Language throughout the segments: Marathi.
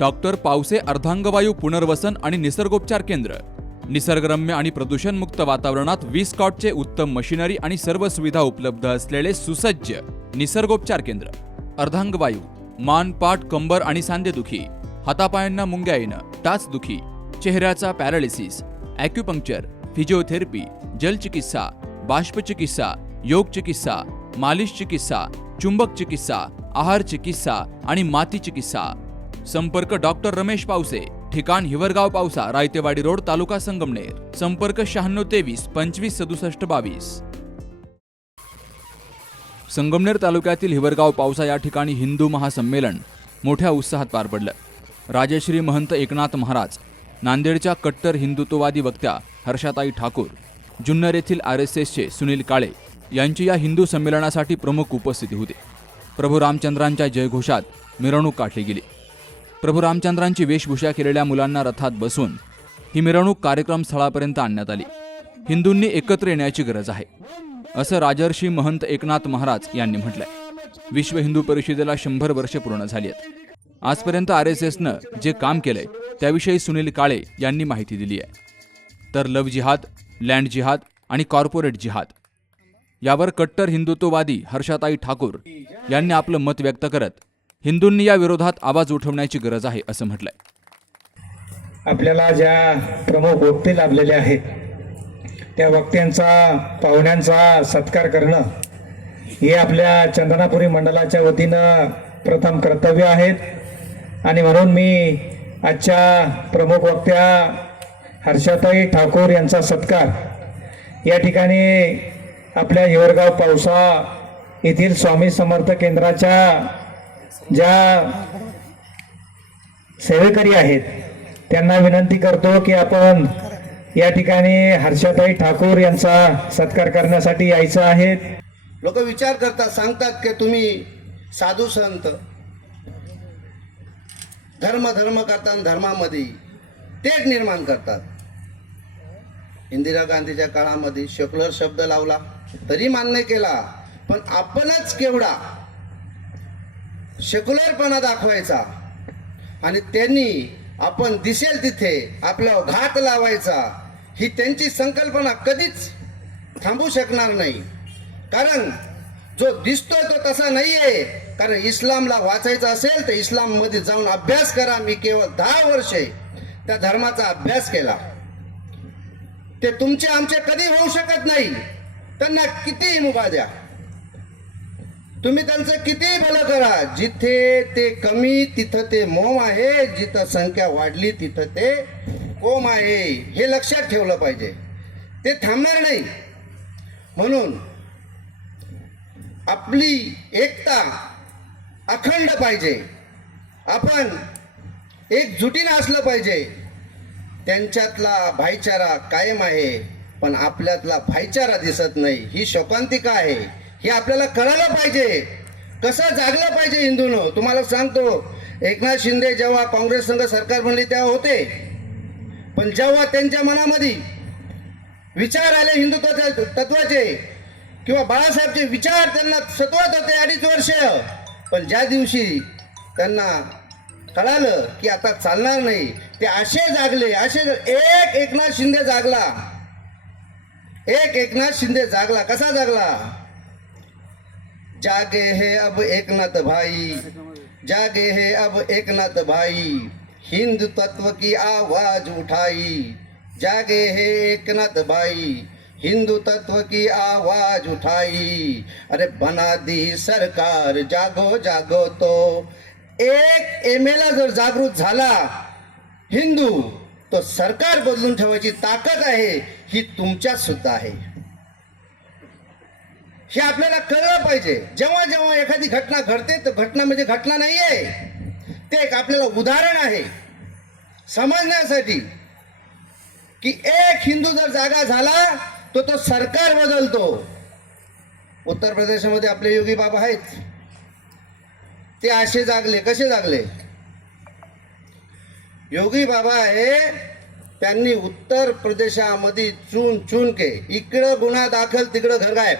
डॉक्टर पावसे अर्धांगवायू पुनर्वसन आणि निसर्गोपचार केंद्र, निसर्गरम्य आणि प्रदूषणमुक्त वातावरणात 20 कॉटचे उत्तम मशिनरी आणि सर्व सुविधा उपलब्ध असलेले सुसज्ज निसर्गोपचार केंद्र. अर्धांगवायू, मान, पाठ, कंबर आणि सांधेदुखी, हातापायांना मुंग्या येणं, टाचदुखी, चेहऱ्याचा पॅरालिसिस, ॲक्युपंक्चर, फिजिओथेरपी, जलचिकित्सा, बाष्पचिकित्सा, योग चिकित्सा, मालिश चिकित्सा, चुंबक चिकित्सा, आहार चिकित्सा आणि माती चिकित्सा. संपर्क डॉक्टर रमेश पावसे, ठिकाण हिवरगाव पावसा, रायतेवाडी रोड, तालुका संगमनेर. संपर्क 9623 25 67 22. संगमनेर तालुक्यातील हिवरगाव पावसा या ठिकाणी हिंदू महासंमेलन मोठ्या उत्साहात पार पडलं. राजश्री महंत एकनाथ महाराज, नांदेडच्या कट्टर हिंदुत्ववादी वक्त्या हर्षाताई ठाकूर, जुन्नर येथील RSSचे सुनील काळे यांची या हिंदू संमेलनासाठी प्रमुख उपस्थिती होती. प्रभू रामचंद्रांच्या जयघोषात मिरवणूक काढली गेली. प्रभू रामचंद्रांची वेशभूषा केलेल्या मुलांना रथात बसून ही मिरवणूक कार्यक्रम स्थळापर्यंत आणण्यात आली. हिंदूंनी एकत्र येण्याची गरज आहे, असं राजर्षी महंत एकनाथ महाराज यांनी म्हटलंय. विश्व हिंदू परिषदेला 100 वर्षे पूर्ण झाली आहेत. आजपर्यंत RSSनं जे काम केलंय त्याविषयी सुनील काळे यांनी माहिती दिली आहे. तर लव्ह जिहाद, लँड जिहाद आणि कॉर्पोरेट जिहाद यावर कट्टर हिंदुत्ववादी हर्षाताई ठाकूर यांनी आपलं मत व्यक्त करत हिंदूंनी या विरोधात आवाज उठवण्याची गरज आहे असं म्हटलंय. आपल्याला ज्या प्रमुख वक्ते लाभलेले आहेत त्या वक्त्यांचा, पाहुण्यांचा सत्कार करणं हे आपल्या चंदनापुरी मंडळाच्या वतीनं प्रथम कर्तव्य आहेत. आणि म्हणून मी आजच्या प्रमुख वक्त्या हर्षाताई ठाकूर यांचा सत्कार या ठिकाणी आपल्या हिवरगाव पावसा येथील स्वामी समर्थ केंद्राच्या ज्या सेवेकरी आहेत त्यांना विनंती करतो की आपण या ठिकाणी हर्षाताई ठाकूर यांचा सत्कार करण्यासाठी यायचं आहे. लोक विचार करतात, सांगतात की तुम्ही साधू संत धर्म करतात, धर्मामध्ये तेच निर्माण करतात. इंदिरा गांधीच्या काळामध्ये सेक्युलर शब्द लावला तरी मान्य केला, पण आपणच केवढा सेक्युलरपणा दाखवायचा आणि त्यांनी आपण दिसेल तिथे आपला घात लावायचा, ही त्यांची संकल्पना कधीच थांबू शकणार नाही. कारण जो दिसतोय तो तसा नाहीये. कारण इस्लामला वाचायचं असेल तर इस्लाममध्ये जाऊन अभ्यास करा. मी केवळ 10 वर्षे त्या धर्माचा अभ्यास केला. ते तुमचे आमचे कधी होऊ शकत नाही. त्यांना कितीही मुभा द्या, तुम्ही त्यांचं कितीही भलं करा, जिथे ते कमी तिथं ते मोम आहे, जिथं संख्या वाढली तिथं ते कोम आहे, हे लक्षात ठेवलं पाहिजे. ते थांबणार नाही. म्हणून आपली एकता अखंड पाहिजे. आपण एकजुटीनं असलं पाहिजे. त्यांच्यातला भाईचारा कायम आहे, पण आपल्यातला भाईचारा दिसत नाही. ही शोकांतिका आहे. हे आपल्याला कळायला पाहिजे. कसं जागलं पाहिजे हिंदूनं. तुम्हाला सांगतो, एकनाथ शिंदे जेव्हा काँग्रेस संघ सरकार बनली तेव्हा होते, पण जेव्हा त्यांच्या मनामध्ये विचार आले हिंदुत्वाच्या तत्वाचे किंवा बाळासाहेबचे विचार त्यांना सत्वत होते 2.5 वर्ष, पण ज्या दिवशी त्यांना कळालं की आता चालणार नाही, ते असे जागले. एक एकनाथ शिंदे जागला. एकनाथ शिंदे जागला. कसा जागला? जागे है अब एकनाथ भाई, जागे है अब एकनाथ भाई, हिंदू तत्व की आवाज उठाई. जागे है एकनाथ भाई, हिंदू तत्व की आवाज उठाई. अरे बना दी सरकार, जागो जागो. तो एक एमेला जर जागृत झाला हिंदू, तो सरकार बदलून ठेवायची ताकद आहे. ही तुमच्यात सुद्धा आहे. हे आपल्याला कळलं पाहिजे. जेव्हा जेव्हा एखादी घटना घडते तर घटना म्हणजे घटना नाही आहे, ते एक आपल्याला उदाहरण आहे समजण्यासाठी की एक हिंदू जर जागा झाला तो तो सरकार बदलतो. उत्तर प्रदेशमध्ये आपले योगी बाबा आहेत, ते असे जागले. कसे जागले? योगी बाबा आहे, त्यांनी उत्तर प्रदेशामध्ये चून के इकडं गुन्हा दाखल तिकडं घर गायब.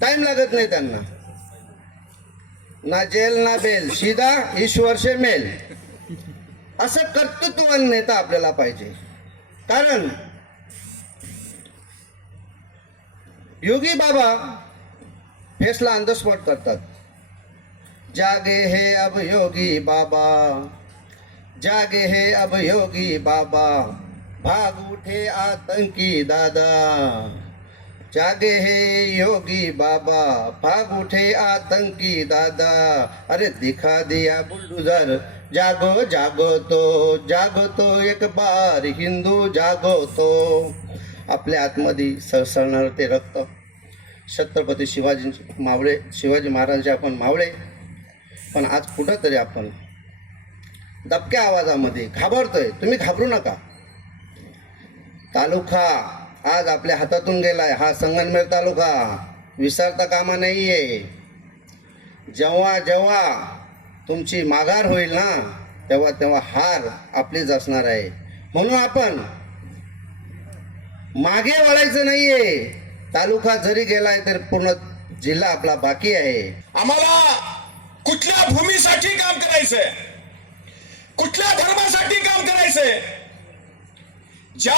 टाइम लागत नाही त्यांना. ना जेल ना बेल, सीधा ईश्वर से मेल. असं कर्तृत्ववान नेता आपल्याला पाहिजे. कारण योगी बाबा फेसला ऑन द स्पॉट करतात. जागे है अब योगी बाबा, जागे है अब योगी बाबा, भाग उठे आतंकी दादा. जागे है योगी बाबा, भाग उठे आतंकी दादा. अरे दिखा दिया बुलडोजर, जागो जागो तो एक बार हिंदू जागो तो. आपल्या आतमध्ये सळसळणार ते रक्त. छत्रपती शिवाजी महाराजांचे आपण मावळे, पण आज कुठंतरी आपण दबक्या आवाजामध्ये घाबरतोय. तुम्ही घाबरू नका. तालुका आज आपल्या हातातून गेलाय. हा संगमनेर तालुका विसरता कामा नाहीये. जेव्हा जेव्हा तुमची माघार होईल ना, तेव्हा तेव्हा हार आपलीच असणार आहे. म्हणून आपण मागे वळायचं नाहीये. तालुका जरी गेलाय तर पूर्ण जिल्हा आपला बाकी आहे. आम्हाला कुठल्या भूमीसाठी काम करायचंय, कुठल्या धर्मासाठी काम करायचंय. ज्या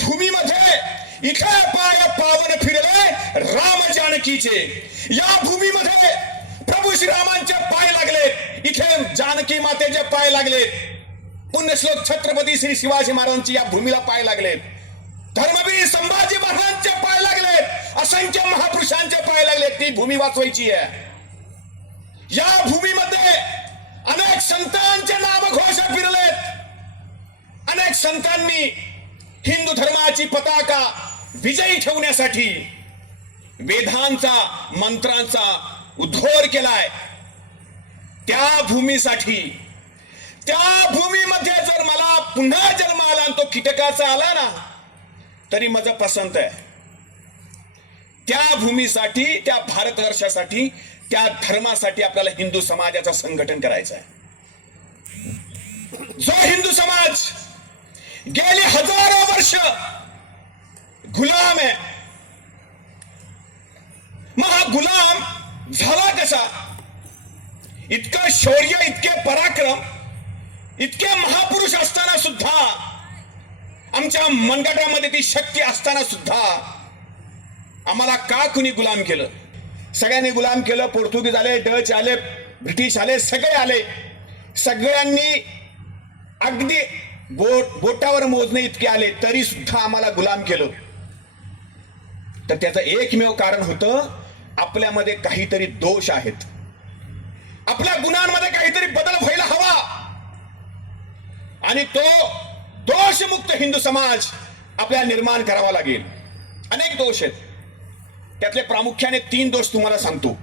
भूमीमध्ये इथे पाय पावन फिरले राम जानकीचे, या भूमीमध्ये प्रभू श्रीरामांचे पाय लागलेत, इथे जानकी मातेचे पाय लागलेत. पुण्यश्लोक छत्रपती श्री शिवाजी महाराजांची या भूमीला पाय लागलेत. धर्मवीर संभाजी महाराजांचे पाय लागलेत. असंख्य महापुरुषांचे पाय लागलेत. ती भूमी वाचवायची आहे. या भूमीमध्ये अनेक संतांचे नामघोष फिरलेत. अनेक संतांनी हिंदू धर्माची पताका विजयी ठेवण्यासाठी वेदांचा मंत्रांचा उद्घोष केलाय. त्या भूमीसाठी, त्या भूमीमध्ये जर मला पुन्हा जन्म आला आणि तो कीटकाचा आला ना, तरी माझं पसंत आहे. त्या भूमीसाठी, त्या भारतवर्षासाठी, त्या धर्मासाठी आपल्याला हिंदू समाजाचं संघटन करायचं आहे. जो हिंदू समाज गेली हजारो वर्ष गुलाम आहे, मग हा गुलाम झाला कसा? इतकं शौर्य, इतके पराक्रम, इतके महापुरुष असताना सुद्धा, आमच्या मनगटामध्ये ती शक्ती असताना सुद्धा आम्हाला का कुणी गुलाम केलं? सगळ्यांनी गुलाम केलं. पोर्तुगीज आले, डच आले, ब्रिटिश आले, सगळे आले. सगळ्यांनी अगदी बोटावर मोजणे इतके आले, तरी सुद्धा आम्हाला गुलाम केलं. तर त्याचं एकमेव कारण होतं, आपल्यामध्ये काहीतरी दोष आहेत, आपल्या गुणांमध्ये काहीतरी बदल व्हायला हवा. आणि तो दोषमुक्त हिंदू समाज आपल्याला निर्माण करावा लागेल. अनेक दोष आहेत, त्यातले प्रामुख्याने 3 दोष तुम्हाला सांगतो,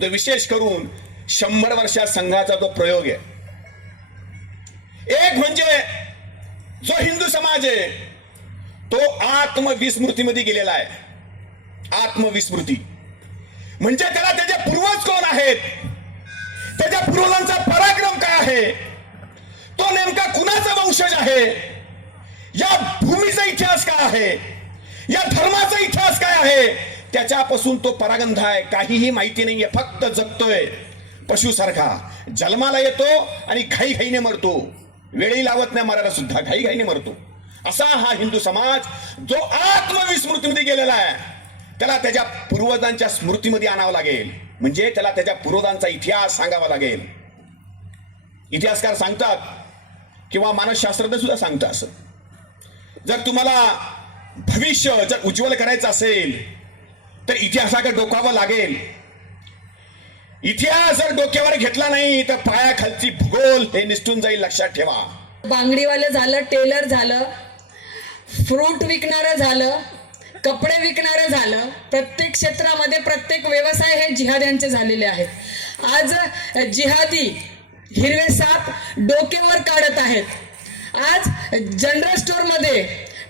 जो विशेष करून 100 वर्षात संघाचा जो प्रयोग आहे. एक म्हणजे जो हिंदू समाज आहे तो आत्मविस्मृतीमध्ये गेलेला आहे. आत्मविस्मृती म्हणजे त्याला त्याचे पूर्वज कोण आहेत, त्याच्या पूर्वजांचा पराक्रम काय आहे, तो नेमका कुणाचा वंशज आहे, या भूमीचा इतिहास काय आहे, या धर्माचा इतिहास काय आहे, त्याच्यापासून तो परागंध आहे. काहीही माहिती नाहीये, फक्त जगतोय पशुसारखा. जन्माला येतो आणि घाईघाईने मरतो. वेळी लावत नाही मरायला सुद्धा, घाईघाईने मरतो. असा हा हिंदू समाज जो आत्मविस्मृतीमध्ये गेलेला आहे, त्याला त्याच्या पूर्वजांच्या स्मृतीमध्ये आणावं लागेल. म्हणजे त्याला त्याच्या पूर्वजांचा इतिहास सांगावा लागेल. इतिहासकार सांगतात किंवा मानसशास्त्रज्ञ सुद्धा सांगतात, असं जर तुम्हाला भविष्य जर उज्ज्वल करायचं असेल तर इतिहासाकडे डोकावं लागेल. इतिहास जर डोक्यावर घेतला नाही तर पायाखालची भूगोल हे निसटून जाईल, लक्षात ठेवा. बांगडीवालं झालं, टेलर झालं, फ्रूट विकणारं झालं, कपडे विकणारं झालं, प्रत्येक क्षेत्रामध्ये प्रत्येक व्यवसाय हे जिहाद्यांचे झालेले आहेत. आज जिहादी हिरवे साप डोक्यावर काढत आहेत. आज जनरल स्टोअर मध्ये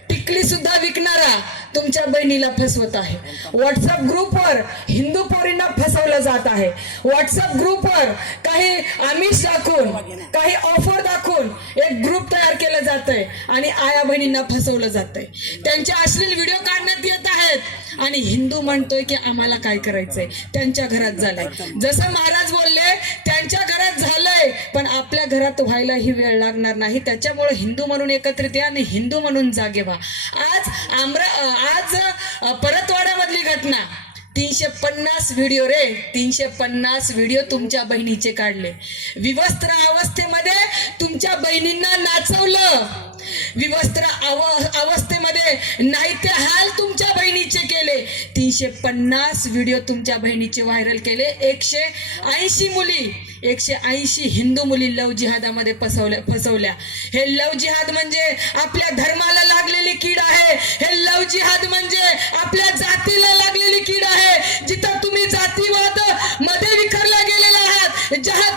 टिकली सुद्धा विकणारा तुमच्या बहिणीला फसवत आहे. व्हॉट्सअप ग्रुपवर हिंदू पोरींना फसवलं जात आहे. व्हॉट्सअप ग्रुपवर काही आमिष दाखवून, काही ऑफर दाखवून एक ग्रुप तयार केलं जात आहे आणि आया बहिणींना फसवलं जात आहे. त्यांचे अश्लील व्हिडिओ काढण्यात येत आहेत आणि हिंदू म्हणतोय की आम्हाला काय करायचंय, त्यांच्या घरात झालंय. जसं महाराज बोलले त्यांच्या घरात झालंय होतंय, पण आपल्या घरात व्हायला ही वेळ लागणार नाही. त्याच्यामुळे हिंदू म्हणून एकत्रित या आणि हिंदू म्हणून जागे व्हा. आज परतवाड्यामधली घटना, 350 व्हिडिओ रे, 350 व्हिडिओ तुमच्या बहिणीचे काढले. विवस्त्र अवस्थेमध्ये तुमच्या बहिणींना नाचवलं. विवस्त्र अवस्थेमध्ये नाही ते हाल तुमच्या बहिणीचे केले. 350 व्हिडिओ तुमच्या बहिणीचे व्हायरल केले. 180 हिंदू मुली लव जिहादामध्ये फसवल्या. हे लव जिहाद म्हणजे आपल्या धर्माला लागलेली कीड आहे. हे लव जिहाद म्हणजे आपल्या जातीला लागलेली कीड आहे. जिथं तुम्ही जातीवाद मध्ये विखरला गेलेला आहात, जहां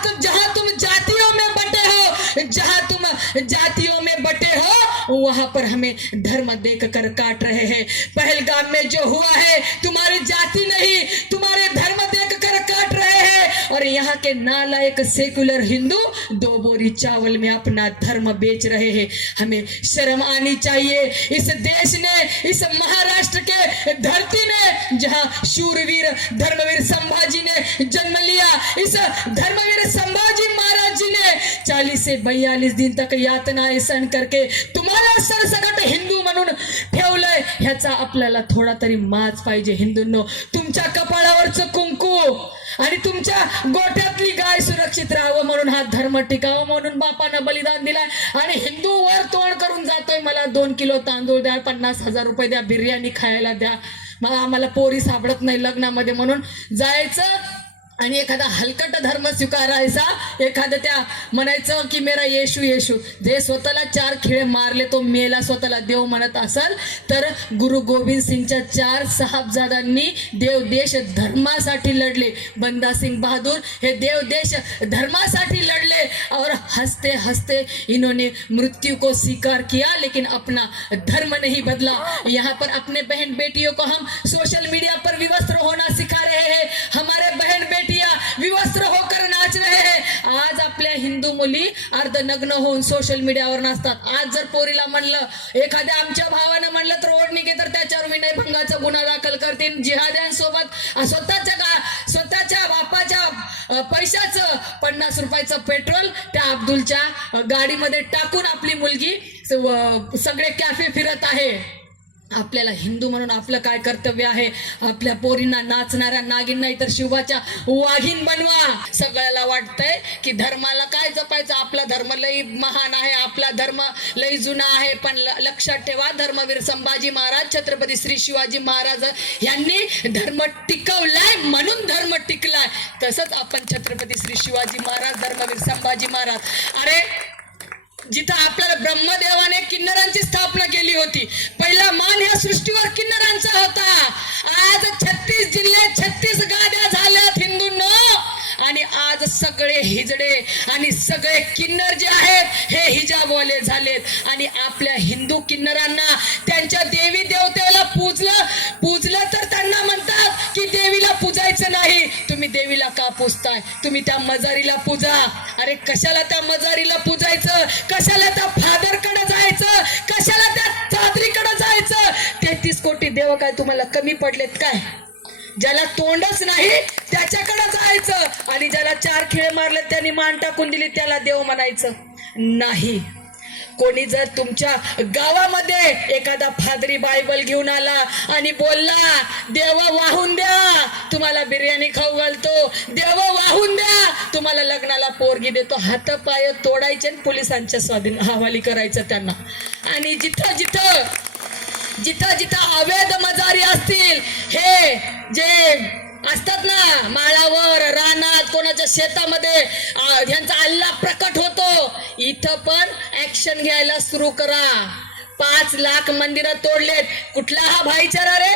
तुम जातियों में बटे हो, जहां तुम जातियों में बटे हो, वहां पर हमें धर्म देख कर काट रहे हैं. पहलगाम में जो हुआ है, तुम्हारी जाति नहीं, तुम्हारे धर्म देख कर काट रहे हैं. और यहाँ के नालायक सेकुलर हिंदू 2 बोरी चावल में अपना धर्म बेच रहे हैं. हमें शर्म आनी चाहिए. इस देश ने, इस महाराष्ट्र के धरती ने, जहाँ शूरवीर धर्मवीर संभाजी ने जन्म लिया, इस धर्मवीर संभाजी महाराज जी ने 40 से 42 दिन तक यातनाएं सहन करके तुम्हाला सरसकट हिंदू म्हणून ठेवलंय. ह्याचा आपल्याला थोडा तरी माज पाहिजे. हिंदूंनो, तुमच्या कपाळावरचं कुंकू आणि तुमच्या गोठ्यातली गाय सुरक्षित राहावं म्हणून हा धर्म टिकावं म्हणून बापानं बलिदान दिलाय. आणि हिंदू वर तोंड करून जातोय, मला 2 किलो तांदूळ द्या, 50,000 रुपये द्या, बिर्याणी खायला द्या, मग आम्हाला पोरी सापडत नाही लग्नामध्ये म्हणून जायचं आणि एखादा हलकट धर्म स्वीकारायचा. एखादं त्या म्हणायचं की मेरा येशू येशू. जे स्वतःला 4 खिळे मारले तो मेला स्वतःला देव म्हणत असाल तर गुरु गोविंद सिंगच्या 4 साहबजादांनी देव देश धर्मासाठी लढले. बंदा सिंह बहादुर हे देव देश धर्मासाठी लढले और हंसते हंसते इन्होंने मृत्यु को स्वीकार किया, लेकिन अपना धर्म नहीं बदला. यहाँ पर अपने बहन बेटियों को हम सोशल मीडिया पर विवस्त्र होना सिखा रहे हैं. हमारे बहन बेटियां विवस्त्र होकर नाच रहे हैं. आज आपल्या हिंदू मुली अर्धनग्न होऊन सोशल मीडियावर नाचतात. आज जर पोरीला म्हणलं, एखाद्या आमच्या भावानं म्हणलं तर ओढणी घे, तर त्याच्यावर विनयभंगाचा गुन्हा दाखल करतील. जिहाद्यांसोबत स्वतःच्या बापाच्या पैशाचं 50 रुपयाचं पेट्रोल त्या अब्दुलच्या गाडीमध्ये टाकून आपली मुलगी सगळे कॅफे फिरत आहे. आपल्याला हिंदू म्हणून आपलं काय कर्तव्य आहे? आपल्या पोरींना नाचणाऱ्या नागिन नाही तर शिवाच्या वाघीन बनवा. सगळ्याला वाटतंय की धर्माला काय जपायचं, आपला धर्म लई महान आहे, आपला धर्म लई जुना आहे. पण लक्षात ठेवा, धर्मवीर संभाजी महाराज, छत्रपती श्री शिवाजी महाराज यांनी धर्म टिकवलाय म्हणून धर्म टिकलाय. तसंच आपण छत्रपती श्री शिवाजी महाराज, धर्मवीर संभाजी महाराज, अरे जिथं आपल्याला ब्रह्मदेवाने किन्नरांची स्थापना केली होती, पहिला मान ह्या सृष्टीवर किन्नरांचा होता. आज 36 जिल्हे 36 गाद्या झाल्यात हिंदूंनो. आणि आज सगळे हिजडे आणि सगळे किन्नर जे आहेत हे हिजाबवाले झालेत. आणि आपल्या हिंदू किन्नरांना त्यांच्या देवी देवतेला पूजलं तर त्यांना म्हणतात की देवीला पूजायचं नाही. तुम्ही देवीला का पूजताय? तुम्ही त्या मजारीला पूजा. अरे कशाला त्या मजारीला पूजायचं? कशाला त्या फादरकडे जायचं? कशाला त्या चादरीकडे जायचं? 33 कोटी देव काय तुम्हाला कमी पडलेत काय? ज्याला तोंडच नाही त्याच्याकडे जायचं आणि ज्याला 4 खिळे मारले त्यांनी मान टाकून दिली त्याला देव म्हणायचं नाही. कोणी जर तुमच्या गावामध्ये एखादा फादरी बायबल घेऊन आला आणि बोलला देवा वाहून द्या, तुम्हाला बिर्याणी खाऊ घालतो, देवा वाहून द्या, तुम्हाला लग्नाला पोरगी देतो, हात पाय तोडायचे आणि पोलिसांच्या स्वाधीन हवाली करायचं त्यांना. आणि जिथं जिथं अवैध मजारी असतील, हे जे असतात ना माळावर, रानात, कोणाच्या शेतामध्ये यांचा अल्लाह प्रकट होतो, इथं पण ऍक्शन घ्यायला सुरू करा. 5 लाख मंदिरं तोडलेत. कुठला हा भाईचारा रे?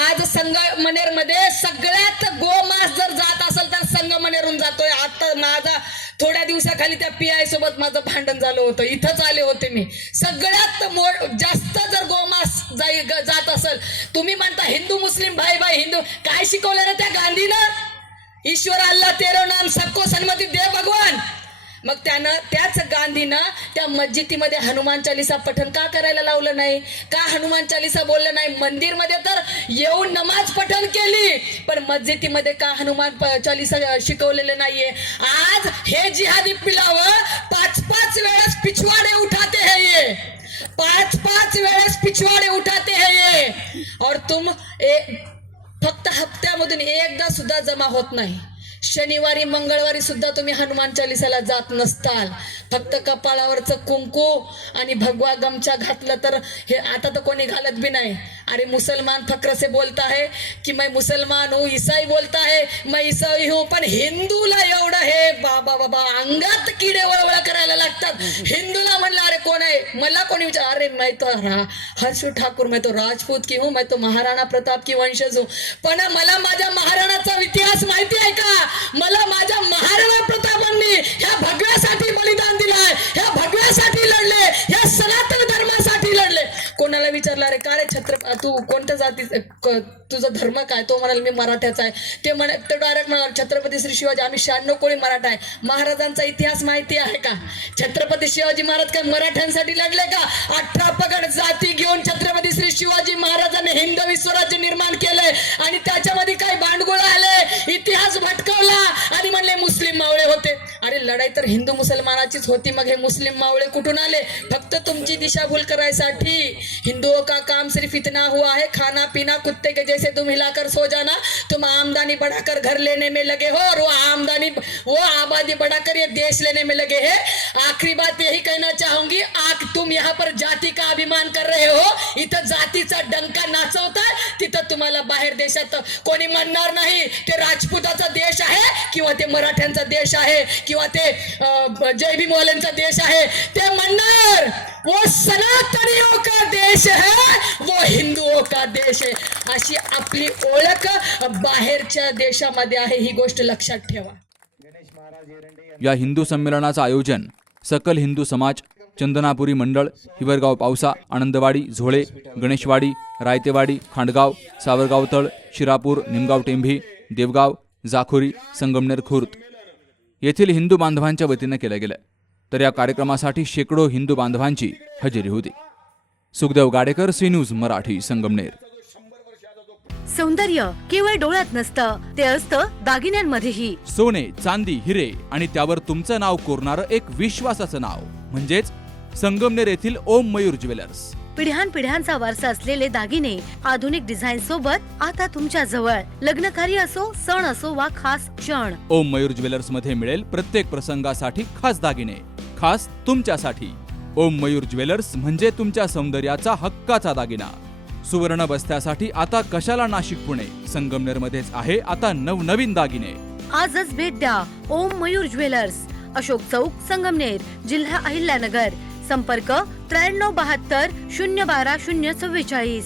आज संगमनेर मध्ये सगळ्यात गोमांस जर जात असेल तर संगमनेरून जातोय. आता माझा थोड्या दिवसाखाली त्या PI सोबत माझं भांडण झालं होतं, इथंच आले होते मी. सगळ्यात जास्त जर गोमांस जात असेल, तुम्ही म्हणता हिंदू मुस्लिम भाई भाई हिंदू, काय शिकवलं रे त्या गांधीनं? ईश्वर अल्लाह तेरो नाम सबको सन्मति दे भगवान. मग त्याच गांधीनं त्या मस्जिदीमध्ये हनुमान चालीसा पठण का करायला लावलं नाही? का हनुमान चालीसा बोललं नाही? मंदिरमध्ये तर येऊन नमाज पठण केली, पण मस्जिदीमध्ये का हनुमान चालीसा शिकवलेलं नाहीये? आज हे जिहादी पिलावं 5-5 वेळेस पिछवाड़े उठाते हैं ये, 5-5 वेळेस पिछवाड़े उठाते हैं ये, और तुम फक्त हप्त्यामधून एकदा सुद्धा जमा होत नाही. शनिवारी मंगळवारी सुद्धा तुम्ही हनुमान चालीसाला जात नसताल. फक्त कपाळावरचं कुंकू आणि भगवा गमछा घातलं तर हे आता तर कोणी घालत भी नाही. अरे मुसलमान फक्र से बोलता है कि मैं मुसलमान हूँ, ईसाई बोलता है मैं ईसाई हूँ, पण हिंदूला एवढं हे बाबा बाबा अंगात किडे वळवळ करायला लागतात. हिंदूला म्हणलं अरे कोण आहे, मला कोणी विचार, अरे मैं तो हर्ष ठाकूर, मैं तो राजपूत की हूँ, मैं तो महाराणा प्रताप की वंशज हूँ. पण मला माझ्या महाराणाचा इतिहास माहिती आहे का? मला माझ्या महाराणा प्रतापांनी ह्या भगव्यासाठी बलिदान दिलाय, ह्या भगव्यासाठी लढले, ह्या सनातन धर्मासाठी लढले. कोणाला विचारलं अरे का रे छत्रपती तू कोणत्या जाती, तुझा धर्म काय? तो म्हणाल मी मराठ्याचा आहे. ते डायरेक्ट म्हणाल छत्रपती श्री शिवाजी, आम्ही 96 कोळी मराठा आहे. महाराजांचा इतिहास माहिती आहे का? छत्रपती शिवाजी महाराज काय मराठ्यांसाठी लढले का? 18 पगड जाती घेऊन छत्रपती श्री शिवाजी महाराजांनी हिंदवी स्वराज्य निर्माण केलंय, आणि त्याच्यामध्ये काही भांडगुळ आले, इतिहास भटकवला आणि म्हणले मुस्लिम मावळे होते. अरे लढाई तर हिंदू मुसलमानाचीच होती, मग हे मुस्लिम मावळे कुठून आले? फक्त तुमची दिशाभूल करायसाठी. हिंदुओं का काम सिर्फ इतना हुआ है, खाना पीना कुत्ते के जैसे तुम हिलाकर सो जाना. तुम आमदनी बढ़ाकर घर लेने में लगे हो, और वो आबादी बढ़ाकर ये देश लेने में लगे हैं. आखिरी बात यही कहना चाहूंगी, तुम यहाँ पर जाति का अभिमान कर रहे हो, इथं जातीचा डंका नाचवताय, तिथं तुम्हाला बाहेर देशात कोणी म्हणणार नाही ते राजपूताचा देश आहे किंवा ते मराठ्यांचा देश आहे किंवा ते जय भीमवाल्यांचा देश आहे. ते म्हणणार वो सनातनियों का देश है, वो हिंदुओं का देश है. अशी आपली ओळख बाहेरच्या देशामध्ये आहे, ही गोष्ट लक्षात ठेवा. या हिंदू संमेलनाचं आयोजन सकल हिंदू समाज, चंदनापुरी मंडळ, हिवरगाव पावसा, आनंदवाडी, झोळे, गणेशवाडी, रायतेवाडी, खांडगाव, सावरगाव तळ, शिरापूर, निमगाव टेंभी, देवगाव, जाखोरी, संगमनेर खुर्द येथील हिंदू बांधवांच्या वतीनं केलं गेलं. तर या कार्यक्रमासाठी शेकडो हिंदू बांधवांची हजेरी होती. Sukhdev Gadekar, C News Marathi, Sangamner. सौंदर्य केवळ डोळ्यात नसतं, ते असतं दागिन्यांमध्येही. सोने, चांदी, हिरे आणि त्यावर तुमचं नाव कोरणारं एक विश्वासाचं नाव म्हणजेच संगमनेर येथील ओम मयूर ज्वेलर्स. पिढ्यानपिढ्यांचा वारसा असलेले दागिने आधुनिक डिझाईन सोबत आता तुमच्या जवळ. लग्नकार्य असो, सण असो वा खास क्षण, ओम मयूर ज्वेलर्स मध्ये मिळेल प्रत्येक प्रसंगासाठी खास दागिने, खास तुमच्यासाठी. ओम मयूर ज्वेलर्स म्हणजे तुमच्या सौंदर्याचा हक्काचा दागिना. सुवर्ण बस्त्यासाठी आता कशाला नाशिक पुणे, संगमनेर मध्येच आहे आता नवनवीन दागिने. आजच भेट द्या ओम मयूर ज्वेलर्स, अशोक चौक, संगमनेर, जिल्हा अहिल्यानगर. संपर्क 9372 012 044.